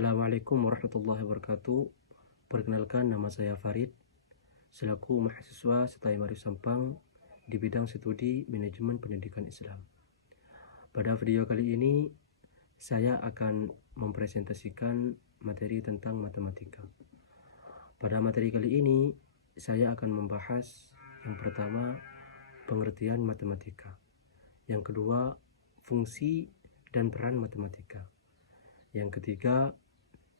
Assalamualaikum warahmatullahi wabarakatuh. Perkenalkan, nama saya Farid, selaku mahasiswa STAI Mari Sampang di bidang studi Manajemen Pendidikan Islam. Pada video kali ini, saya akan mempresentasikan materi tentang matematika. Pada materi kali ini, saya akan membahas yang pertama, pengertian matematika. Yang kedua, fungsi dan peran matematika. Yang ketiga,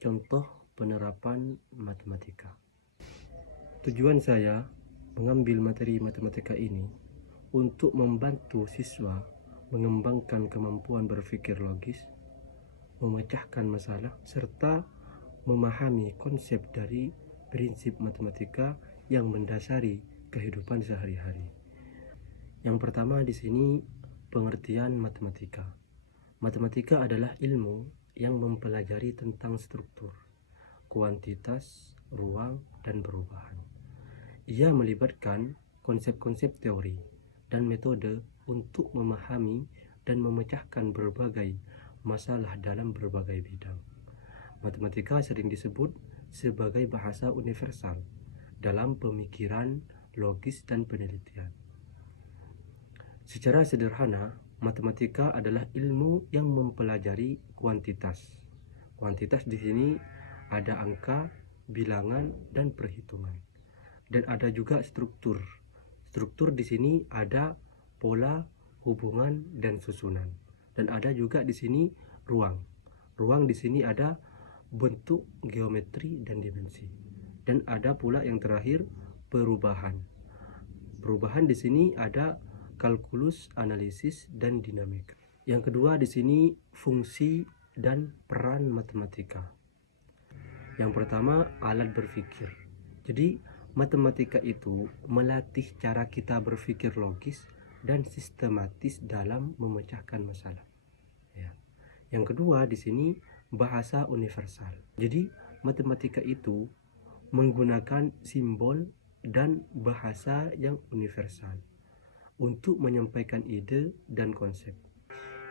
contoh penerapan matematika. Tujuan saya mengambil materi matematika ini untuk membantu siswa mengembangkan kemampuan berpikir logis, memecahkan masalah, serta memahami konsep dari prinsip matematika yang mendasari kehidupan sehari-hari. Yang pertama di sini, pengertian matematika. Matematika adalah ilmu yang mempelajari tentang struktur, kuantitas, ruang, dan perubahan. Ia melibatkan konsep-konsep teori dan metode untuk memahami dan memecahkan berbagai masalah dalam berbagai bidang. Matematika sering disebut sebagai bahasa universal dalam pemikiran, logis, dan penelitian. Secara sederhana, matematika adalah ilmu yang mempelajari kuantitas. Kuantitas di sini ada angka, bilangan, dan perhitungan. Dan ada juga struktur. Struktur di sini ada pola, hubungan, dan susunan. Dan ada juga di sini ruang. Ruang di sini ada bentuk, geometri, dan dimensi. Dan ada pula yang terakhir perubahan. Perubahan di sini ada kalkulus, analisis, dan dinamika. Yang kedua di sini fungsi dan peran matematika. Yang pertama, alat berpikir. Jadi matematika itu melatih cara kita berpikir logis dan sistematis dalam memecahkan masalah. Ya. Yang kedua di sini bahasa universal. Jadi matematika itu menggunakan simbol dan bahasa yang universal untuk menyampaikan ide dan konsep.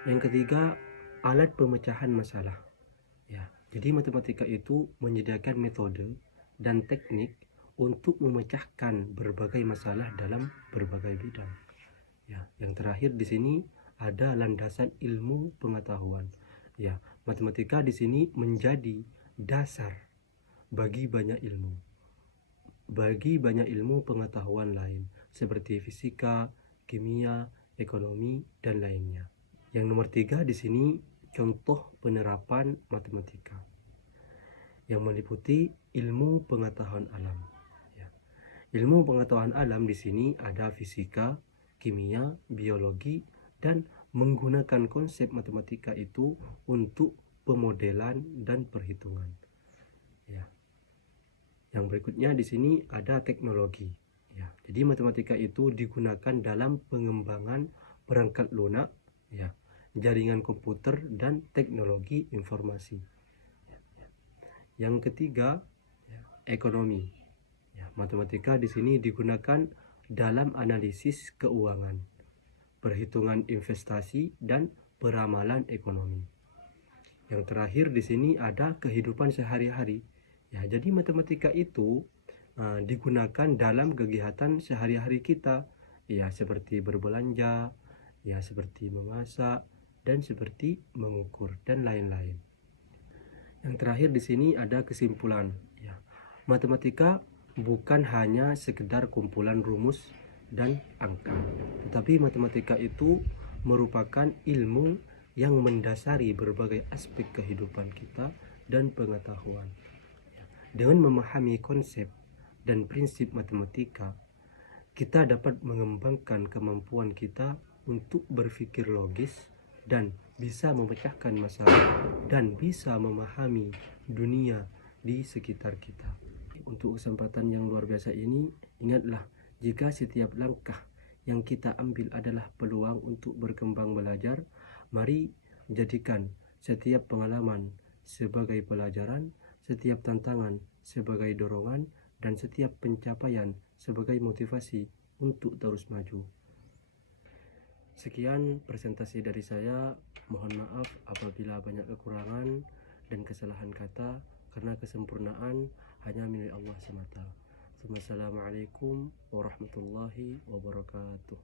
Yang ketiga, alat pemecahan masalah. Ya, jadi matematika itu menyediakan metode dan teknik untuk memecahkan berbagai masalah dalam berbagai bidang. Ya, yang terakhir di sini ada landasan ilmu pengetahuan. Ya, matematika di sini menjadi dasar bagi banyak ilmu. Bagi banyak ilmu pengetahuan lain seperti fisika, kimia, ekonomi, dan lainnya. Yang nomor 3 di sini contoh penerapan matematika yang meliputi ilmu pengetahuan alam. Ya. Ilmu pengetahuan alam di sini ada fisika, kimia, biologi, dan menggunakan konsep matematika itu untuk pemodelan dan perhitungan. Ya. Yang berikutnya di sini ada teknologi. Ya, jadi matematika itu digunakan dalam pengembangan perangkat lunak, ya, jaringan komputer, dan teknologi informasi. Yang ketiga, ekonomi. Ya, matematika di sini digunakan dalam analisis keuangan, perhitungan investasi, dan peramalan ekonomi. Yang terakhir di sini ada kehidupan sehari-hari. Ya, jadi matematika itu digunakan dalam kegiatan sehari-hari kita, ya, seperti berbelanja, ya, seperti memasak, dan seperti mengukur, dan lain-lain. Yang terakhir di sini ada kesimpulan. Ya, matematika bukan hanya sekedar kumpulan rumus dan angka, tetapi matematika itu merupakan ilmu yang mendasari berbagai aspek kehidupan kita dan pengetahuan. Dengan memahami konsep dan prinsip matematika, kita dapat mengembangkan kemampuan kita untuk berpikir logis dan bisa memecahkan masalah dan bisa memahami dunia di sekitar kita. Untuk kesempatan yang luar biasa ini, ingatlah, jika setiap langkah yang kita ambil adalah peluang untuk berkembang belajar, mari jadikan setiap pengalaman sebagai pelajaran, setiap tantangan sebagai dorongan, dan setiap pencapaian sebagai motivasi untuk terus maju. Sekian presentasi dari saya. Mohon maaf apabila banyak kekurangan. dan kesalahan kata, karena kesempurnaan hanya milik Allah semata. Wassalamualaikum warahmatullahi wabarakatuh.